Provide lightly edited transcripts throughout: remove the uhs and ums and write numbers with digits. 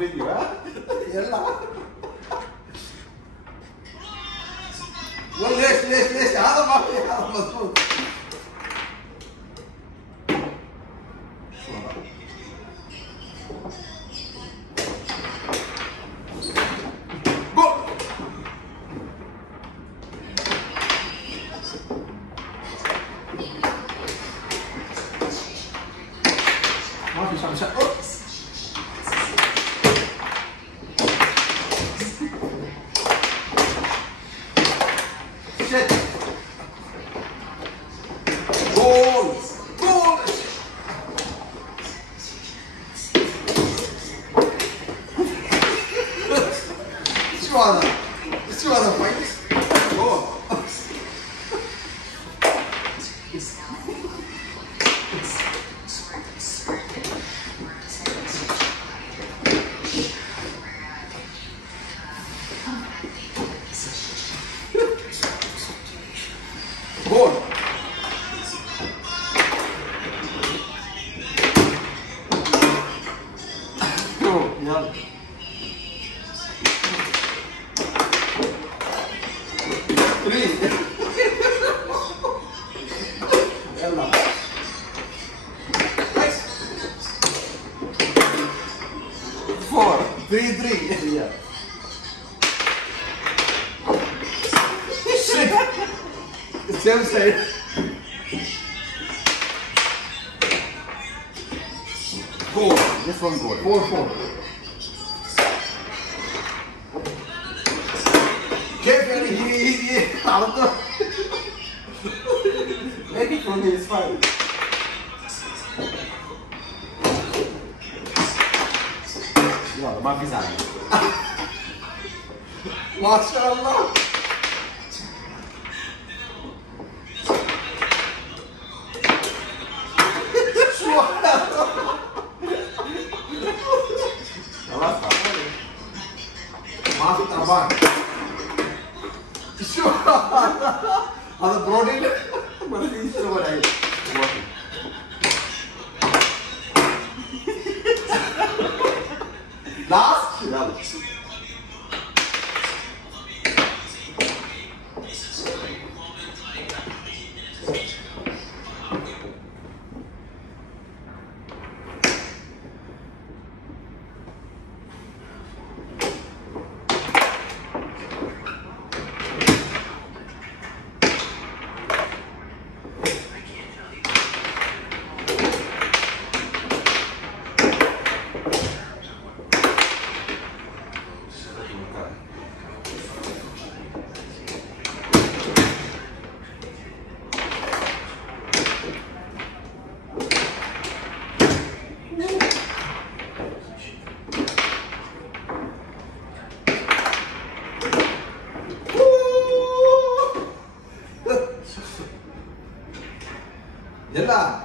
الفيديو ها؟ يلا. والله ليش هذا ما في هذا مضبوط. ما في شمشة. شت. جول جول. شو هذا؟ شو هذا فايت؟ جول. جول. يلا. يلا. 4 3 3. Same side. Goal. This one goal. 4-4. كيف يعني هي على طول. Make it for me, it's fine. يلا ما في زعل. ما شاء الله. خلاص ما في تعبان. شو هذا برودين ما في يسوي عليه. لاست يلا. يلا.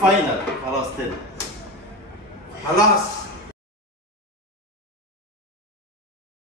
فاينل خلاص تل. خلاص